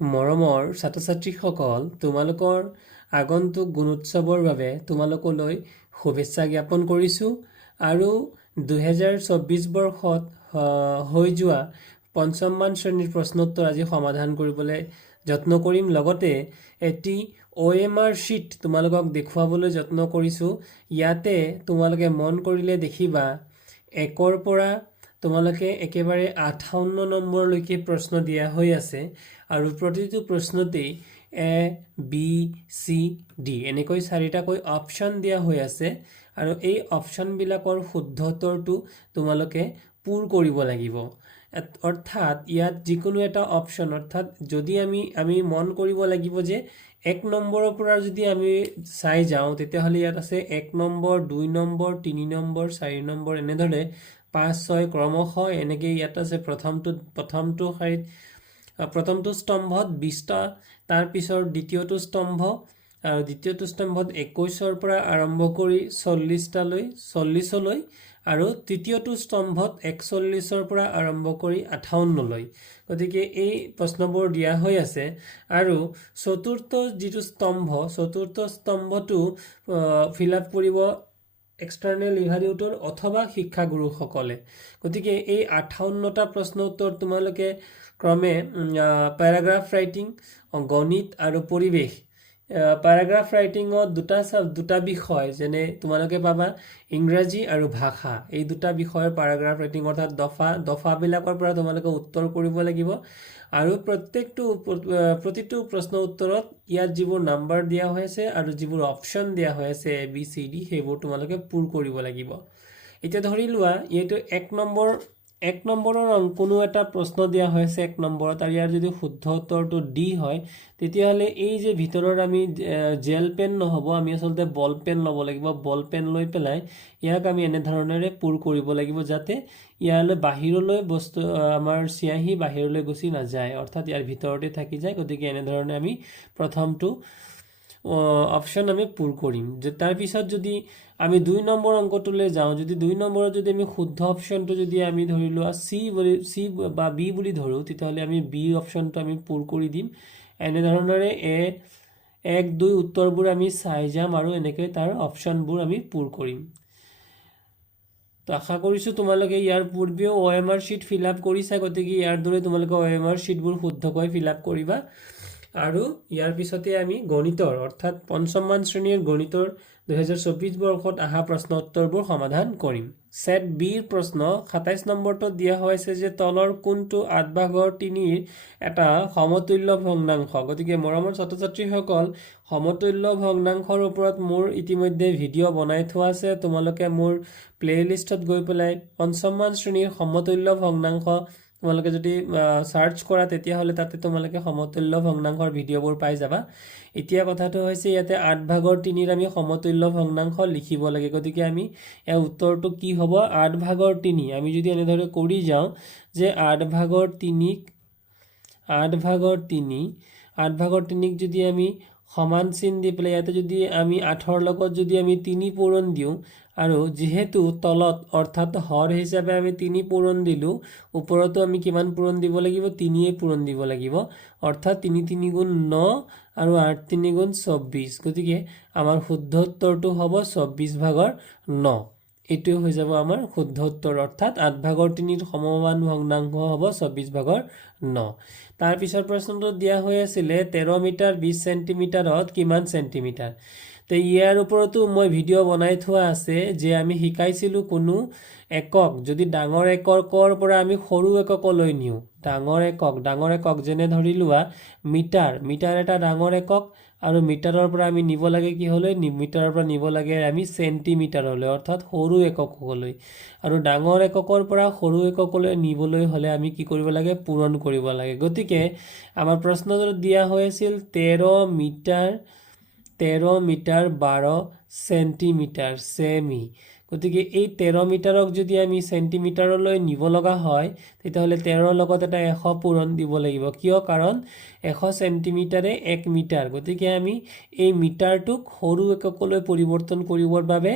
মৰমৰ ছাত্ৰ ছাত্ৰীসকল, তোমালোকৰ আগন্তুক গুণোৎসৱৰ বাবে তোমালোকলৈ শুভেচ্ছা জ্ঞাপন কৰিছোঁ আৰু 2024 বৰ্ষত হৈ যোৱা পঞ্চমমান শ্ৰেণীৰ প্ৰশ্নোত্তৰ আজি সমাধান কৰিবলৈ যত্ন কৰিম। লগতে এটি OMR শ্বীট তোমালোকক দেখুৱাবলৈ যত্ন কৰিছোঁ। ইয়াতে তোমালোকে মন কৰিলে দেখিবা 1ৰ পৰা তোমালোকে একেবাৰে 58 নম্বৰলৈকে প্ৰশ্ন দিয়া হৈ আছে আৰু প্ৰতিটো প্ৰশ্নতেই ABCD এনেকৈ 4টাকৈ অপশ্যন দিয়া হৈ আছে আৰু এই অপশ্যনবিলাকৰ শুদ্ধ উত্তৰটো তোমালোকে পূৰ কৰিব লাগিব। অৰ্থাৎ ইয়াত যিকোনো এটা অপশ্যন, অৰ্থাৎ যদি আমি মন কৰিব লাগিব যে 1 নম্বৰৰ পৰা যদি আমি চাই যাওঁ তেতিয়াহ'লে ইয়াত আছে 1 নম্বৰ, 2 নম্বৰ, 3 নম্বৰ, 4 নম্বৰ, এনেদৰে 5, 6 ক্ৰমশঃ এনেকৈ ইয়াত আছে। প্ৰথমটো শাৰীত প্ৰথমটো স্তম্ভত 20টা, তাৰ পিছৰ দ্বিতীয়টো স্তম্ভ আৰু দ্বিতীয়টো স্তম্ভত 21ৰ পৰা আৰম্ভ কৰি 40লৈ আৰু তৃতীয়টো স্তম্ভত 41ৰ পৰা আৰম্ভ কৰি 58লৈ। গতিকে এই প্ৰশ্নবোৰ দিয়া হৈ আছে আৰু চতুৰ্থ যিটো স্তম্ভটো ফিল আপ কৰিব এক্সটাৰ্নেল ইভালিউটৰ অথবা শিক্ষাগুৰুসকলে। গতিকে এই 58টা প্ৰশ্ন উত্তৰ তোমালোকে ক্ৰমে পেৰাগ্ৰাফ ৰাইটিং, গণিত আৰু পৰিৱেশ। পেৰাগ্ৰাফ ৰাইটিঙত দুটা বিষয়, যেনে তোমালোকে পাবা ইংৰাজী আৰু ভাষা, এই দুটা বিষয়ৰ পেৰাগ্ৰাফ ৰাইটিং অৰ্থাৎ দফাবিলাকৰ পৰা তোমালোকে উত্তৰ কৰিব লাগিব আৰু প্ৰতিটো প্ৰশ্ন উত্তৰত ইয়াত যিবোৰ নাম্বাৰ দিয়া হৈ আছে আৰু যিবোৰ অপশ্যন দিয়া হৈ আছে ABCD, সেইবোৰ তোমালোকে পূৰ কৰিব লাগিব। এতিয়া ধৰি লোৱা এইটো 1 নম্বৰৰ কোনো এটা প্ৰশ্ন দিয়া হৈ আছে 1 নম্বৰত আৰু ইয়াৰ যদি শুদ্ধ উত্তৰটো D হয় তেতিয়াহ'লে এই যে ভিতৰৰ আমি জেল পেন নহ'ব, আমি আচলতে বল পেন ল'ব লাগিব। বল পেন লৈ পেলাই ইয়াক আমি এনেধৰণেৰে পূৰ কৰিব লাগিব যাতে ইয়ালৈ বাহিৰলৈ আমাৰ চিয়াহী বাহিৰলৈ গুচি নাযায়, অৰ্থাৎ ইয়াৰ ভিতৰতে থাকি যায়। গতিকে এনেধৰণে আমি প্ৰথমটো অপশ্যন আমি পূৰ কৰিম। তাৰপিছত যদি আমি 2 নম্বৰ অংকটোলৈ যাওঁ, যদি 2 নম্বৰত যদি আমি শুদ্ধ অপশ্যনটো যদি আমি ধৰি লোৱা C বা B বুলি ধৰোঁ, তেতিয়াহ'লে আমি B অপশ্যনটো আমি পূৰ কৰি দিম। এনেধৰণেৰে 1, 2 উত্তৰবোৰ আমি চাই যাম আৰু এনেকৈ তাৰ অপশ্যনবোৰ আমি পূৰ কৰিম। তো আশা কৰিছোঁ তোমালোকে ইয়াৰ পূৰ্বেও OMR শ্বীট ফিল আপ কৰিছা, গতিকে ইয়াৰ দৰে তোমালোকে OMR শ্বীটবোৰ শুদ্ধকৈ ফিল আপ কৰিবা। আৰু ইয়াৰ পিছতে আমি গণিতৰ অৰ্থাৎ পঞ্চমমান শ্ৰেণীৰ গণিতৰ 2024 বৰ্ষত অহা প্ৰশ্ন উত্তৰবোৰ সমাধান কৰিম। সেট বিৰ প্ৰশ্ন 27 নম্বৰটো দিয়া হৈছে যে তলৰ কোনটো 8/3ৰ এটা সমতুল্য ভগ্নাংশ। গতিকে মৰমৰ ছাত্ৰ ছাত্ৰীসকল, সমতুল্য ভগ্নাংশৰ ওপৰত মোৰ ইতিমধ্যে ভিডিঅ' বনাই থোৱা আছে। তোমালোকে মোৰ প্লেলিষ্টত গৈ পেলাই পঞ্চমমান শ্ৰেণীৰ সমতুল্য ভগ্নাংশ তোমালোকে যদি সাৰ্চ কৰা তেতিয়াহ'লে তাতে তোমালোকে সমতুল্য ভগ্নাংশৰ ভিডিঅ'বোৰ পাই যাবা। এতিয়া কথাটো হৈছে ইয়াতে 8/3ৰ আমি সমতুল্য ভগ্নাংশ লিখিব লাগে। গতিকে আমি ইয়াৰ উত্তৰটো কি হ'ব? 8/3। আমি যদি এনেদৰে কৰি যাওঁ যে 8/3ক যদি আমি সমান চিন দি পেলাই ইয়াতে যদি আমি 8ৰ লগত যদি আমি 3 পূৰণ দিওঁ আৰু যিহেতু তলত অৰ্থাৎ হৰ হিচাপে আমি 3 পূৰণ দিলোঁ, ওপৰতো আমি কিমান পূৰণ দিব লাগিব? 3 পূৰণ দিব লাগিব। অৰ্থাৎ 3 × 3 = 9 আৰু 8 × 3 = 24। গতিকে আমাৰ শুদ্ধ উত্তৰটো হ'ব 24/9। এইটোৱে হৈ যাব আমাৰ শুদ্ধ উত্তৰ, অৰ্থাৎ 8/3ৰ সমমান ভগ্নাংশ হ'ব 24/9। তাৰপিছৰ প্ৰশ্নটো দিয়া হৈ আছিলে 13 মিটাৰ 20 চেণ্টিমিটাৰত কিমান চেণ্টিমিটাৰ। তো ইয়াৰ ওপৰতো মই ভিডিঅ' বনাই থোৱা আছে যে আমি শিকাইছিলোঁ কোনো একক যদি ডাঙৰ এককৰ পৰা আমি সৰু এককলৈ নিওঁ, ডাঙৰ একক যেনে ধৰি লোৱা মিটাৰ এটা ডাঙৰ একক আৰু মিটাৰৰ পৰা আমি নিব লাগে কি হ'লে? মিটাৰৰ পৰা নিব লাগে আমি চেণ্টিমিটাৰলৈ, অৰ্থাৎ সৰু এককলৈ। আৰু ডাঙৰ এককৰ পৰা সৰু এককলৈ নিবলৈ হ'লে আমি কি কৰিব লাগে? পূৰণ কৰিব লাগে। গতিকে আমাৰ প্ৰশ্নটো দিয়া হৈ আছিল 13 মিটাৰ 12 চেণ্টিমিটাৰ ছেমি। গতিকে এই 13 মিটাৰক যদি আমি চেণ্টিমিটাৰলৈ নিব লগা হয় তেতিয়াহ'লে 13ৰ লগত এটা 100 পূৰণ দিব লাগিব কিয় কাৰণ 100 চেণ্টিমিটাৰে 1 মিটাৰ গতিকে আমি এই মিটাৰটোক সৰু এককলৈ পৰিৱৰ্তন কৰিবৰ বাবে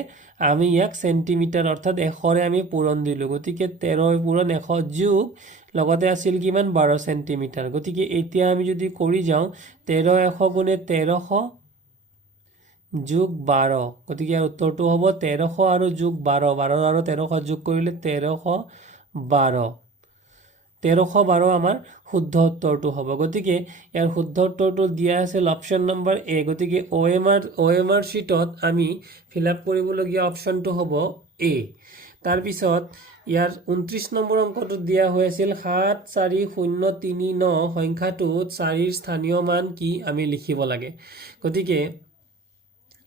আমি ইয়াক চেণ্টিমিটাৰ অৰ্থাৎ 100ৰে আমি পূৰণ দিলোঁ গতিকে 13 পূৰণ 100 যোগ লগতে আছিল কিমান 12 চেণ্টিমিটাৰ গতিকে এতিয়া আমি যদি কৰি যাওঁ 13 100 গুণে 1300 যোগ 12 গতিকে ইয়াৰ উত্তৰটো হ'ব 1300 আৰু যোগ 12 12 আৰু 1300 যোগ কৰিলে 1312 আমাৰ শুদ্ধ উত্তৰটো হ'ব গতিকে ইয়াৰ শুদ্ধ উত্তৰটো দিয়া আছিল অপশ্যন নম্বৰ এ গতিকে OMR শীটত আমি ফিল আপ কৰিবলগীয়া অপশ্যনটো হ'ব এ তাৰপিছত ইয়াৰ 29 নম্বৰ অংকটোত দিয়া হৈ আছিল 74039 সংখ্যাটোত 4ৰ স্থানীয় মান কি আমি লিখিব লাগে গতিকে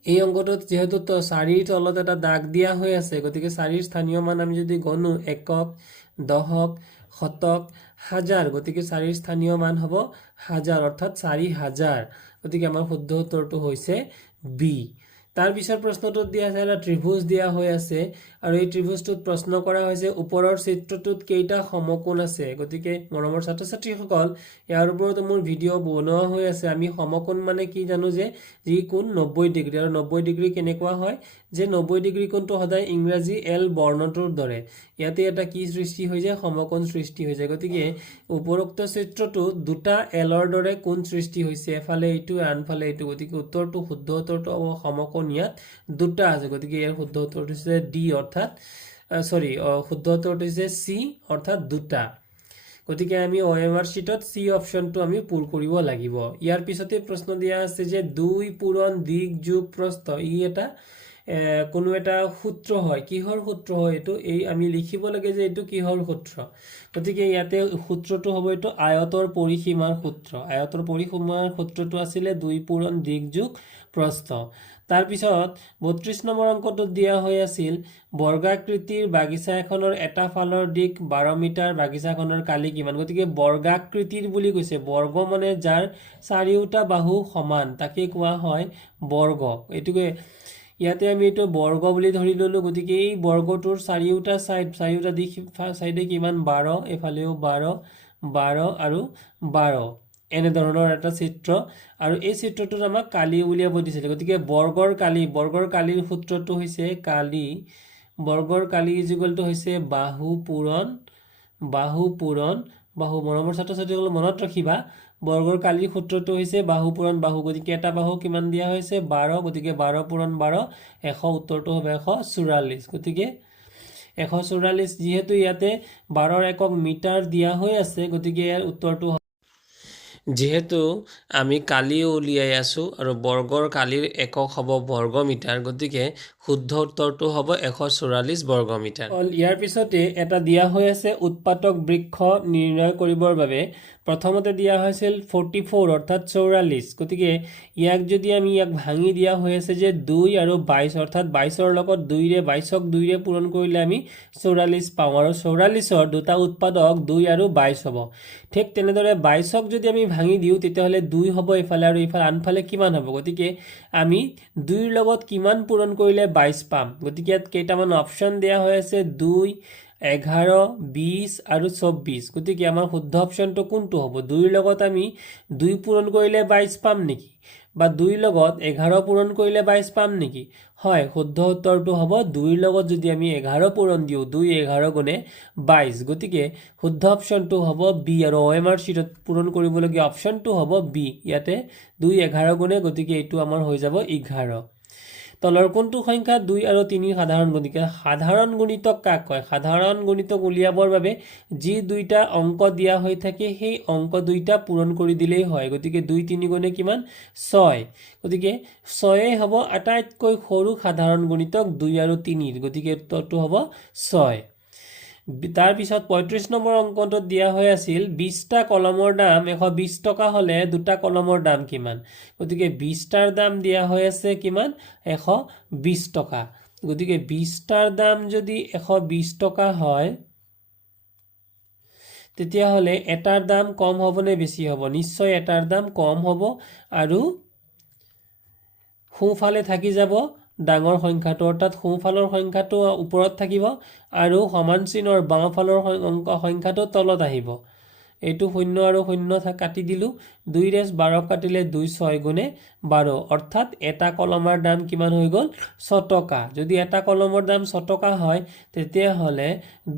এই অংকটোত যেহেতু 4ৰ তলত এটা দাগ দিয়া হৈ আছে গতিকে 4ৰ স্থানীয় মান আমি যদি গণো একক দশক শতক হাজাৰ গতিকে 4ৰ স্থানীয় মান হ'ব হাজাৰ অৰ্থাৎ 4000 গতিকে আমাৰ শুদ্ধ উত্তৰটো হৈছে বি তাৰ পিছৰ প্ৰশ্নটোত দিয়া আছে এটা ত্ৰিভুজ দিয়া হৈ আছে আৰু এই ত্ৰিভুজটোত প্ৰশ্ন কৰা হৈছে ওপৰৰ চিত্ৰটোত কেইটা সমকোণ আছে গতিকে মৰমৰ ছাত্ৰ ছাত্ৰীসকল ইয়াৰ ওপৰত মোৰ ভিডিঅ' বনোৱা হৈ আছে আমি সমকোণ মানে কি জানো যে যি কোণ 90 ডিগ্ৰী আৰু 90 ডিগ্ৰী কেনেকুৱা হয় যে 90 ডিগ্ৰী কোণটো সদায় ইংৰাজী এল বৰ্ণটোৰ দৰে ইয়াতে এটা কি সৃষ্টি হৈ যায় সমকোণ সৃষ্টি হৈ যায় গতিকে উপৰোক্ত চিত্ৰটোত দুটা এলৰ দৰে কোণ সৃষ্টি হৈছে এফালে এইটো আনফালে এইটো গতিকে উত্তৰটো শুদ্ধ উত্তৰটো হ'ব সমকোণ ইয়াত দুটা আছে গতিকে ইয়াৰ শুদ্ধ উত্তৰটো হৈছে ডি অৰ্থাৎ শুদ্ধ উত্তৰটো হৈছে সি অৰ্থাৎ দুটা গতিকে আমি OMR শীটত সি অপশ্যনটো আমি পূৰ কৰিব লাগিব ইয়াৰ পিছতে প্ৰশ্ন দিয়া আছে যে 2 পূৰণ দিক যোগ প্ৰস্থ ই এটা কোনো এটা সূত্ৰ হয় কিহৰ সূত্ৰ হয় এটো এই আমি লিখিব লাগে যে এটো কিহৰ সূত্ৰ গতিকে ইয়াতে সূত্ৰটো হ'ব এটো আয়তৰ পৰিসীমাৰ সূত্ৰ আয়তৰ পৰিসীমাৰ সূত্ৰটো আছিল 2 পূৰণ দিক যোগ প্ৰস্থ তাৰ পিছত 32 নম্বৰ অংকটো দিয়া হৈ আছিল বৰ্গাকৃতিৰ বাগিচা এখনৰ এটা ফালৰ দিক 12 মিটাৰ বাগিচাখনৰ কালি কিমান গতিকে বৰ্গাকৃতিৰ বুলি কৈছে বৰ্গ মানে যাৰ চাৰিওটা বাহু সমান তাকে কোৱা হয় বৰ্গ এটুকে ইয়াতে আমি এটো বৰ্গ বুলি ধৰি ললো গতিকে এই বৰ্গটোৰ চাৰিওটা দিক সাইডে কিমান 12 এফালেও 12 আৰু 12 এনে ধৰণৰ এটা চিত্ৰ আৰু এই চিত্ৰটোত আমাক কালি উলিয়াব দিছিল গতিকে বৰ্গৰ কালিৰ সূত্ৰটো হৈছে কালি বৰ্গৰ কালি ইকুৱেলটো হৈছে বাহু পূৰণ বাহু মৰমৰ ছাত্ৰ ছাত্ৰীসকল মনত ৰাখিবা বৰ্গৰ কালিৰ সূত্ৰটো হৈছে বাহু পূৰণ বাহু গতিকে এটা বাহু কিমান দিয়া হৈছে 12 গতিকে 12 পূৰণ 12 100 উত্তৰটো হ'ব 144 গতিকে 144 যেহেতু ইয়াতে 12ৰ একক মিটাৰ দিয়া হৈ আছে গতিকে ইয়াৰ উত্তৰটো যেহেতু আমি কালি উলিয়াই আছো আৰু বৰ্গৰ কালিৰ একক হ'ব বৰ্গ মিটাৰ গতিকে শুদ্ধ উত্তৰটো হ'ব 144 বৰ্গ মিটাৰ ইয়াৰ পিছতে এটা দিয়া হৈ আছে উৎপাদক বৃক্ষ নিৰ্ণয় কৰিবৰ বাবে প্ৰথমতে দিয়া হৈছিল 44 অৰ্থাৎ 44 গতিকে ইয়াক যদি আমি ইয়াক ভাঙি দিয়া হৈ আছে যে 2 আৰু 22 অৰ্থাৎ 22ৰ লগত 2ৰে 22ক 2ৰে পূৰণ কৰিলে আমি 44 পাওঁ আৰু 44ৰ দুটা উৎপাদক 2 আৰু 22 হ'ব ঠিক তেনেদৰে 22ক যদি আমি ভাঙি দিও তেতিয়াহলে 2 হ'ব ইফালে আৰু ইফালে আনফালে কিমান হ'ব গতিকে আমি 2ৰ লগত কিমান পূৰণ কৰিলে 22 পাম গতিকে ইয়াত কেইটামান অপচন দিয়া হৈ আছে 2 11 20 আৰু 24 গতিকে আমাৰ শুদ্ধ অপচনটো কোনটো হ'ব 2ৰ লগত আমি 2 পূৰণ কৰিলে 22 পাম নেকি বা 2ৰ লগত 11 পূৰণ কৰিলে 22 পাম নেকি হয় শুদ্ধ উত্তৰটো হ'ব 2ৰ লগত যদি আমি 11 পূৰণ দিও 2 11 গুণে 22 গতিকে শুদ্ধ অপচনটো হ'ব বি আৰু OMR শীটত পূৰণ কৰিবলগীয়া অপচনটো হ'ব বি ইয়াতে 2 11 গুণে গতিকে এইটো আমাৰ হৈ যাব 11 তলৰ কোনটো সংখ্যা 2 আৰু 3 সাধাৰণ গতিকে সাধাৰণ গুণিতক কাক কয় সাধাৰণ গুণিতক উলিয়াবৰ বাবে যি দুইটা অংক দিয়া হৈ থাকে সেই অংক দুইটা পূৰণ কৰি দিলেই হয় গতিকে 2 3 গুণে কিমান 6 গতিকে 6 হ'ব আটাইতকৈ সৰু সাধাৰণ গুণিতক 2 আৰু 3 গতিকে উত্তৰটো হ'ব 6 তাৰ পিছত 35 নম্বৰ অংকটোত দিয়া হৈ আছিল 20টা কলমৰ দাম 120 টকা হলে দুটা কলমৰ দাম কিমান গতিকে 20টাৰ দাম দিয়া হৈ আছে কিমান 120 টকা গতিকে 20টাৰ দাম যদি 120 টকা হয় তেতিয়া হলে এটাৰ দাম কম হ'ব নে বেছি হ'ব নিশ্চয় এটাৰ দাম কম হ'ব আৰু সোঁফালে থাকি যাব ডাঙৰ সংখ্যাটো অৰ্থাৎ সোঁফালৰ সংখ্যাটো ওপৰত থাকিব আৰু সমান চিনৰ বাওঁফালৰ সংখ্যাটো তলত আহিব এইটো 0 আৰু 0 কাটি দিলো 2 ৰে 12 কাটিলে 2 6 গুণে 12 অৰ্থাৎ এটা কলমৰ দাম কিমান হৈ গল 6 টকা যদি এটা কলমৰ দাম 6 টকা হয় তেতিয়া হলে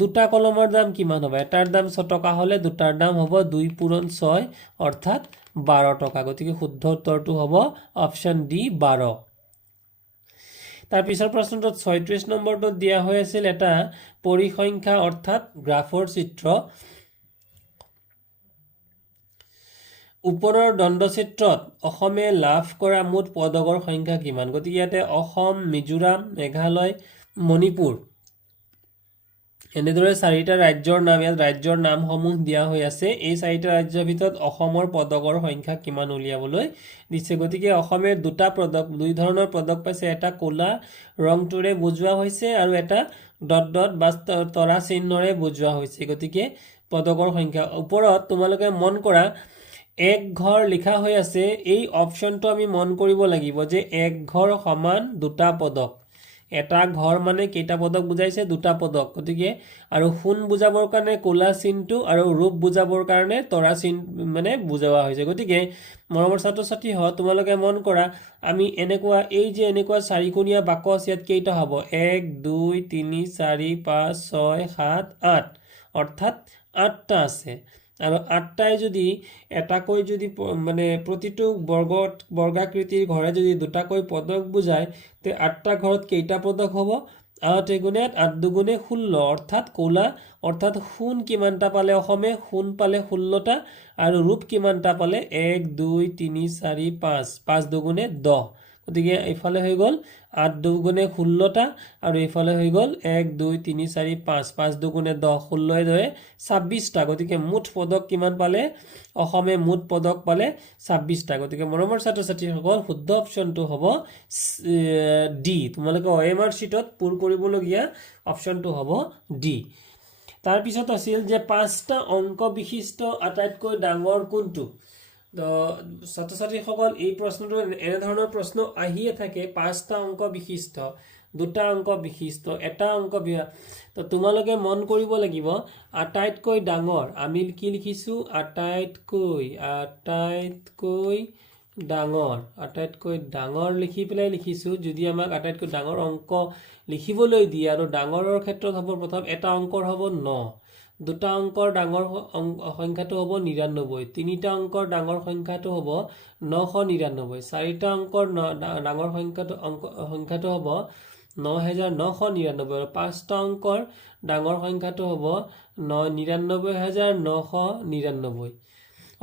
দুটা কলমৰ দাম কিমান হ'ব এটাৰ দাম 6 টকা হলে দুটাৰ দাম হ'ব 2 পূৰণ 6 অৰ্থাৎ 12 টকা গতিকে শুদ্ধ উত্তৰটো হ'ব অপচন ডি 12 তাৰ পিছৰ প্ৰশ্নটোত 36 নম্বৰটোত দিয়া হৈ আছিল এটা পৰিসংখ্যা অৰ্থাৎ গ্ৰাফৰ চিত্ৰ ওপৰৰ দণ্ডচিত্ৰত অসমে লাভ কৰা মুঠ পদকৰ সংখ্যা কিমান গতিকে ইয়াতে অসম মিজোৰাম মেঘালয় মণিপুৰ এনেদৰে চাৰিটা ৰাজ্যৰ নাম ইয়াত ৰাজ্যৰ নামসমূহ দিয়া হৈ আছে এই চাৰিটা ৰাজ্যৰ ভিতৰত অসমৰ পদকৰ সংখ্যা কিমান উলিয়াবলৈ দিছে গতিকে অসমৰ দুটা পদক দুই ধৰণৰ পদক পাইছে এটা কোলা ৰংটোৰে বুজোৱা হৈছে আৰু এটা ডট ডট বা তৰা চিহ্নৰে বুজোৱা হৈছে গতিকে পদকৰ সংখ্যা ওপৰত তোমালোকে মন কৰা এক ঘৰ লিখা হৈ আছে এই অপশনটো আমি মন কৰিব লাগিব যে এক ঘৰ সমান দুটা পদক এটা ঘৰ মানে কেইটা পদক বুজাইছে দুটা পদক গতিকে আৰু সোণ বুজাবৰ কাৰণে কোলা চিহ্নটো আৰু ৰূপ বুজাবৰ কাৰণে তৰা চিহ্ন মানে বুজোৱা হৈছে গতিকে মৰমৰ ছাত্ৰ ছাত্ৰী হ তোমালোকে মন কৰা আমি এনেকুৱা এই যে এনেকুৱা চাৰিকোণীয়া বাকচ ইয়াত কেইটা হ'ব 1 2 3 4 5 6 7 8 অৰ্থাৎ 8টা আছে আৰু 8টাই যদি এটাকৈ যদি মানে প্ৰতিটো বৰ্গাকৃতিৰ ঘৰে যদি দুটাকৈ পদক বুজায় তে 8টা ঘৰত কেইটা পদক হ'ব 8 গুণে 8 দুগুণে 16 অৰ্থাৎ কোলা অৰ্থাৎ সোণ কিমানটা পালে অসমে সোণ পালে 16টা আৰু ৰূপ কিমানটা পালে 1 2 3 4 5 5 দুগুণে 10 গতিকে এইফালে হৈ গল 8 দুগুণে 16টা আৰু এইফালে হৈ গল 1 2 3 4 5 5 দুগুণে 10 16 দৰে 26টা গতিকে মুঠ পদক কিমান পালে অসমে মুঠ পদক পালে 26টা গতিকে মৰমৰ ছাত্ৰ ছাত্ৰীসকল শুদ্ধ অপচনটো হ'ব ডি তোমালোকে OMR শীটত পূৰ কৰিবলগীয়া অপচনটো হ'ব ডি তাৰ পিছত আছিল যে 5টা অংক বিশিষ্ট আটাইতকৈ ডাঙৰ কোনটো তো ছাত্ৰ ছাত্ৰীসকল এই প্ৰশ্নটো এনে ধৰণৰ প্ৰশ্ন আহিয়ে থাকে 5টা অংক বিশিষ্ট দুটা অংক বিশিষ্ট এটা অংক তো তোমালোকে মন কৰিব লাগিব আটাইতকৈ ডাঙৰ আমি কি লিখিছো আটাইতকৈ ডাঙৰ লিখি পেলাই লিখিছো যদি আমাক আটাইতকৈ ডাঙৰ অংক লিখিবলৈ দিয়ে আৰু ডাঙৰৰ ক্ষেত্ৰত হ'ব প্ৰথম এটা অংকৰ হ'ব 9 দুটা অংকৰ ডাঙৰ সংখ্যাটো হ'ব 99 তিনিটা অংকৰ ডাঙৰ সংখ্যাটো হ'ব 999 চাৰিটা অংকৰ ডাঙৰ সংখ্যাটো হ'ব 9999 আৰু পাঁচটা অংকৰ ডাঙৰ সংখ্যাটো হ'ব 99999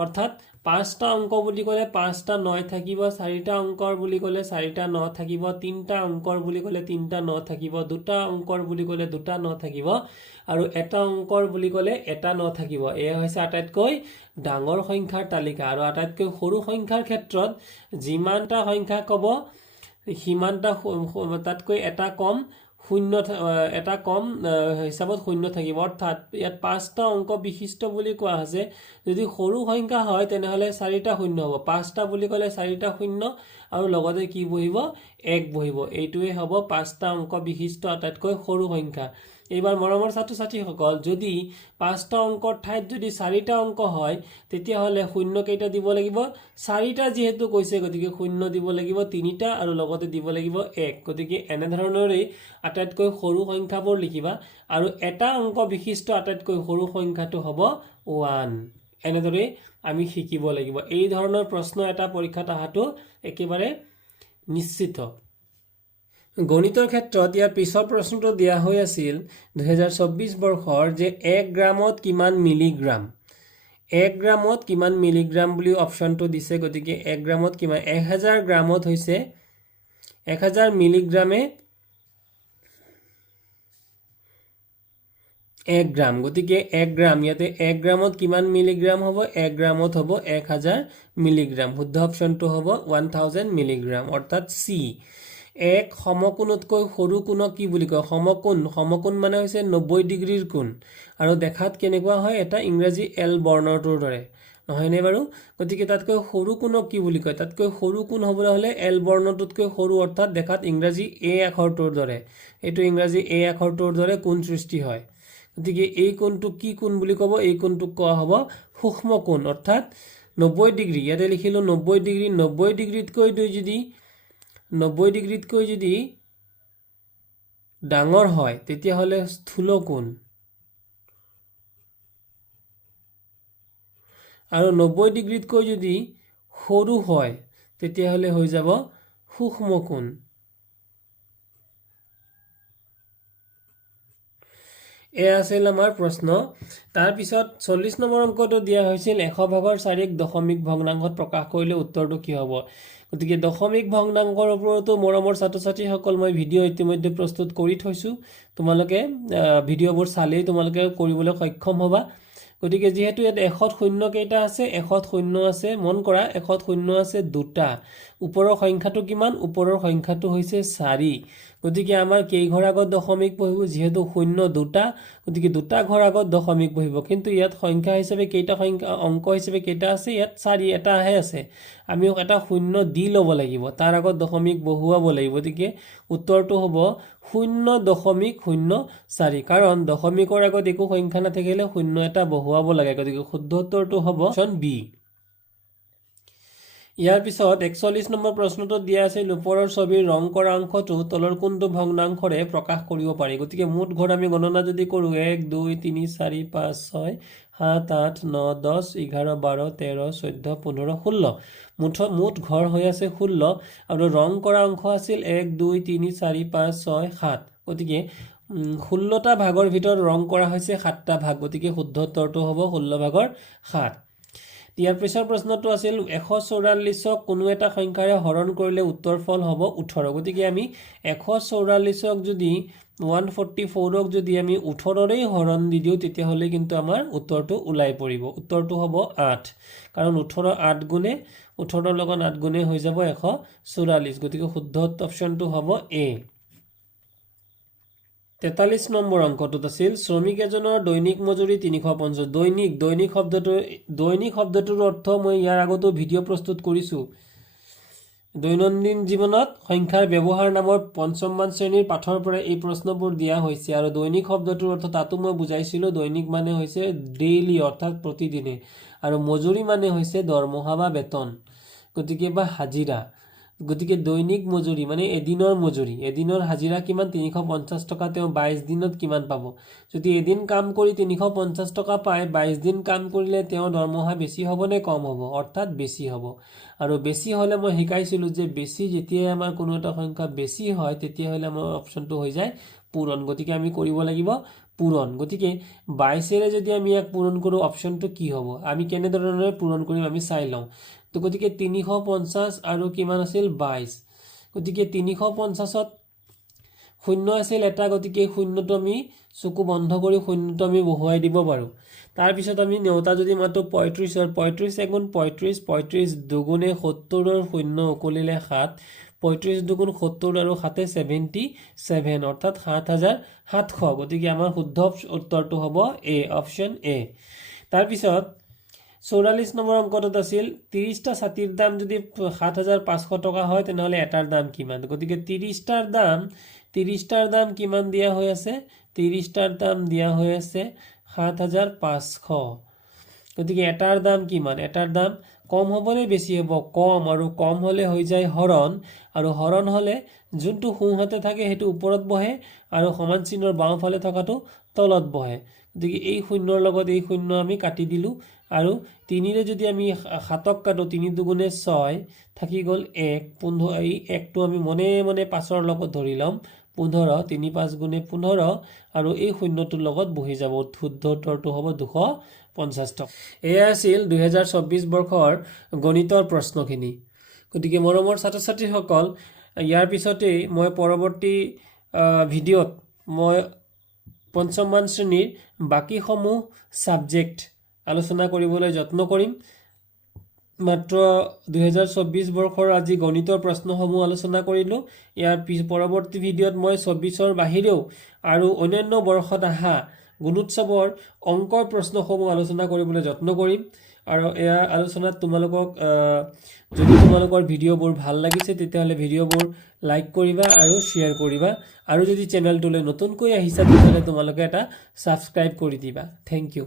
অৰ্থাৎ পাঁচটা অংক বুলি ক'লে পাঁচটা 9 থাকিব চাৰিটা অংকৰ বুলি ক'লে চাৰিটা 9 থাকিব তিনিটা অংকৰ বুলি ক'লে তিনিটা 9 থাকিব দুটা অংকৰ বুলি ক'লে দুটা 9 থাকিব আৰু এটা অংকৰ বুলি ক'লে এটা 9 থাকিব এয়া হৈছে আটাইতকৈ ডাঙৰ সংখ্যাৰ তালিকা আৰু আটাইতকৈ সৰু সংখ্যাৰ ক্ষেত্ৰত যিমানটা সংখ্যা ক'ব সিমানটা তাতকৈ এটা কম শূন্য এটা কম হিচাপত শূন্য থাকিব অৰ্থাৎ ইয়াত পাঁচটা অংক বিশিষ্ট বুলি কোৱা আছে যদি সৰু সংখ্যা হয় তেনেহলে চাৰিটা শূন্য হ'ব পাঁচটা বুলি ক'লে চাৰিটা শূন্য আৰু লগতে কি বহিব এক বহিব এইটোৱে হ'ব পাঁচটা অংক বিশিষ্ট আটাইতকৈ সৰু সংখ্যা এইবাৰ মৰমৰ ছাত্ৰ ছাত্ৰীসকল যদি পাঁচটা অংকৰ ঠাইত যদি চাৰিটা অংক হয় তেতিয়া হলে শূন্য কেইটা দিব লাগিব চাৰিটা যেহেতু কৈছে গতিকে শূন্য দিব লাগিব তিনিটা আৰু লগতে দিব লাগিব এক গতিকে এনে ধৰণৰে আটাইতকৈ সৰু সংখ্যাবোৰ লিখিবা আৰু এটা অংক বিশিষ্ট আটাইতকৈ সৰু সংখ্যাটো হ'ব 1 এনেদৰে আমি শিকিব লাগিব এই ধৰণৰ প্ৰশ্ন এটা পৰীক্ষাত আহাটো একেবাৰে নিশ্চিত গণিতৰ ক্ষেত্ৰত ইয়াৰ পিছৰ প্ৰশ্নটো দিয়া হৈ আছিল 2024 বৰ্ষৰ যে 1 গ্ৰামত কিমান মিলিগ্ৰাম 1 গ্ৰামত কিমান মিলিগ্ৰাম বুলি অপচনটো দিছে গতিকে 1 গ্ৰামত কিমান 1000 গ্ৰামত হৈছে 1000 মিলিগ্ৰামে 1 গ্ৰাম গতিকে 1 গ্ৰাম ইয়াতে 1 গ্ৰামত কিমান মিলিগ্ৰাম হ'ব 1 গ্ৰামত হ'ব 1000 মিলিগ্ৰাম শুদ্ধ অপচনটো হ'ব 1000 মিলিগ্ৰাম অৰ্থাৎ সি এক সমকোণতকৈ সৰু কোণক কি বুলি কয় সমকোণ মানে হৈছে 90 ডিগ্ৰীৰ কোণ আৰু দেখাত কেনেকুৱা হয় এটা ইংৰাজী এল বৰ্ণটোৰ দৰে নহয়নে বাৰু গতিকে তাতকৈ সৰু কোণক কি বুলি কয় তাতকৈ সৰু কোণ হ'বলৈ হ'লে এল বৰ্ণটোতকৈ সৰু অৰ্থাৎ দেখাত ইংৰাজী এ আখৰটোৰ দৰে এইটো ইংৰাজী এ আখৰটোৰ দৰে কোণ সৃষ্টি হয় গতিকে এই কোণটোক কি কোণ বুলি ক'ব এই কোণটোক কোৱা হ'ব সূক্ষ্ম কোণ অৰ্থাৎ 90 ডিগ্ৰী ইয়াতে লিখিলোঁ 90 ডিগ্ৰী 90 ডিগ্ৰীতকৈ যদি ডাঙৰ হয় তেতিয়াহ'লে স্থূল কোণ আৰু 90 ডিগ্ৰীতকৈ যদি সৰু হয় তেতিয়াহ'লে হৈ যাব সূক্ষ্ম কোণ এয়া আছিল আমাৰ প্ৰশ্ন তাৰপিছত 40 নম্বৰ অংকটো দিয়া হৈছিল 100/4 দশমিক ভগ্নাংশত প্ৰকাশ কৰিলে উত্তৰটো কি হ'ব গতিকে দশমিক ভগ্নাংশৰ ওপৰতো মৰমৰ ছাত্ৰ ছাত্ৰীসকল মই ভিডিঅ' ইতিমধ্যে প্ৰস্তুত কৰি থৈছোঁ তোমালোকে ভিডিঅ'বোৰ চালেই তোমালোকে কৰিবলৈ সক্ষম হ'বা গতিকে যেহেতু ইয়াত 100ত শূন্য কেইটা আছে 100ত শূন্য আছে মন কৰা 100ত শূন্য আছে দুটা ওপৰৰ সংখ্যাটো কিমান ওপৰৰ সংখ্যাটো হৈছে 4 গতিকে আমাৰ কেই ঘৰ আগত দশমিক বহিব যেহেতু শূন্য দুটা গতিকে দুটা ঘৰ আগত দশমিক বহিব কিন্তু ইয়াত সংখ্যা হিচাপে কেইটা সংখ্যা অংক হিচাপে কেইটা আছে ইয়াত 4 এটাহে আছে আমি এটা শূন্য দি ল'ব লাগিব তাৰ আগত দশমিক বহুৱাব লাগিব গতিকে উত্তৰটো হ'ব 0.04 কাৰণ দশমিকৰ আগত একো সংখ্যা নাথাকিলে শূন্য এটা বহুৱাব লাগে গতিকে শুদ্ধ উত্তৰটো হ'ব অপচন বি ইয়াৰ পিছত 41 নম্বৰ প্ৰশ্নটো দিয়া আছিল ওপৰৰ ছবিৰ ৰং কৰা অংশটো তলৰ কোনটো ভগ্নাংশৰে প্ৰকাশ কৰিব পাৰি গতিকে মুঠ ঘৰ আমি গণনা যদি কৰোঁ 1 2 3 4 5 6 7 8 9 10 11 12 13 14 15 16 মুঠ ঘৰ হৈ আছে 16 আৰু ৰং কৰা অংশ আছিল 1 2 3 4 5 6 7 গতিকে 16টা ভাগৰ ভিতৰত ৰং কৰা হৈছে 7টা ভাগ গতিকে শুদ্ধ উত্তৰটো হ'ব 16/7 ইয়াৰ পিছৰ প্ৰশ্নটো আছিল 144ক কোনো এটা সংখ্যাৰে হৰণ কৰিলে উত্তৰ ফল হ'ব 18 গতিকে আমি 144ক যদি 144ক যদি আমি 18ৰেই হৰণ দি দিওঁ তেতিয়াহ'লে কিন্তু আমাৰ উত্তৰটো ওলাই পৰিব উত্তৰটো হ'ব 8 কাৰণ 18 8 গুণে 18ৰ লগত 8 গুণে হৈ যাব 144 গতিকে শুদ্ধ অপচনটো হ'ব এ 43 নম্বৰ অংকটোত আছিল শ্ৰমিক এজনৰ দৈনিক মজুৰি 350 দৈনিক শব্দটোৰ অৰ্থ মই ইয়াৰ আগতো ভিডিঅ' প্ৰস্তুত কৰিছোঁ দৈনন্দিন জীৱনত সংখ্যাৰ ব্যৱহাৰ নামৰ পঞ্চমমান শ্ৰেণীৰ পাঠৰ পৰা এই প্ৰশ্নবোৰ দিয়া হৈছে আৰু দৈনিক শব্দটোৰ অৰ্থ তাতো মই বুজাইছিলোঁ দৈনিক মানে হৈছে ডেইলি অৰ্থাৎ প্ৰতিদিনে আৰু মজুৰি মানে হৈছে দৰমহা বা বেতন গতিকে বা হাজিৰা গতিকে দৈনিক মজুৰি মানে এদিনৰ হাজিৰা কিমান 350 টকা তেওঁ 22 দিনত কিমান পাব যদি এদিন কাম কৰি 350 টকা পায় 22 দিন কাম কৰিলে তেওঁ দৰমহা বেছি হ'ব নে কম হ'ব অৰ্থাৎ বেছি হ'ব আৰু বেছি হ'লে মই শিকাইছিলোঁ যে বেছি যেতিয়া আমাৰ কোনো এটা সংখ্যা বেছি হয় তেতিয়াহ'লে আমাৰ অপচনটো হৈ যায় পূৰণ গতিকে আমি কৰিব লাগিব পূৰণ গতিকে 22ৰে যদি আমি ইয়াক পূৰণ কৰোঁ অপচনটো কি হ'ব আমি কেনেধৰণে পূৰণ কৰিম আমি চাই লওঁ তো গতিকে 350 আৰু কিমান আছিল 22 গতিকে 350ত শূন্য আছিল এটা গতিকে শূন্যটো আমি চকু বন্ধ কৰি শূন্যটো আমি বহুৱাই দিব পাৰোঁ তাৰপিছত আমি নেওতা যদি মাতো 35 এগুণ 35 দুগুণে 70ৰ শূন্য উকলিলে 7 35 দুগুণ 70 আৰু 7 77 অৰ্থাৎ 7700 গতিকে আমাৰ শুদ্ধ উত্তৰটো হ'ব এ অপচন এ তাৰপিছত 44 নম্বৰ অংকটোত আছিল 30টা ছাতিৰ দাম যদি 7500 টকা হয় তেনেহ'লে এটাৰ দাম কিমান গতিকে 30টাৰ দাম কিমান দিয়া হৈ আছে 30টাৰ দাম দিয়া হৈ আছে 7500 গতিকে এটাৰ দাম কিমান এটাৰ দাম কম হ'বনে বেছি হ'ব কম আৰু কম হ'লে হৈ যায় হৰণ আৰু হৰণ হ'লে যোনটো সোঁহাতে থাকে সেইটো ওপৰত বহে আৰু সমান চিহ্নৰ বাওঁফালে থকাটো তলত বহে গতিকে এই শূন্যৰ লগত এই শূন্য আমি কাটি দিলোঁ আৰু 3ৰে যদি আমি 7ক কাটো 3 দুগুণে 6 থাকি গ'ল 1 15 এই 1টো আমি মনে মনে 5ৰ লগত ধৰি ল'ম 15 3 5 গুণে 15 আৰু এই শূন্যটোৰ লগত বহি যাব শুদ্ধ উত্তৰটো হ'ব 250 টকা এয়া আছিল 2024 বৰ্ষৰ গণিতৰ প্ৰশ্নখিনি গতিকে মৰমৰ ছাত্ৰ ছাত্ৰীসকল ইয়াৰ পিছতেই মই পৰৱৰ্তী ভিডিঅ'ত মই পঞ্চমমান শ্ৰেণীৰ বাকীসমূহ ছাবজেক্ট আলোচনা কৰিবলৈ যত্ন কৰিম মাত্ৰ 2024 বৰ্ষৰ আজি গণিতৰ প্ৰশ্নসমূহ আলোচনা কৰিলোঁ ইয়াৰ পৰৱৰ্তী ভিডিঅ'ত মই 24ৰ বাহিৰেও আৰু অন্যান্য বৰ্ষত অহা গুণোৎসৱৰ অংকৰ প্ৰশ্নসমূহ আলোচনা কৰিবলৈ যত্ন কৰিম আৰু এয়া আলোচনাত তোমালোকক যদি তোমালোকৰ ভিডিঅ'বোৰ ভাল লাগিছে তেতিয়াহ'লে ভিডিঅ'বোৰ লাইক কৰিবা আৰু শ্বেয়াৰ কৰিবা আৰু যদি চেনেলটোলৈ নতুনকৈ আহিছা তেতিয়াহ'লে তোমালোকে এটা ছাবস্ক্ৰাইব কৰি দিবা। Thank U.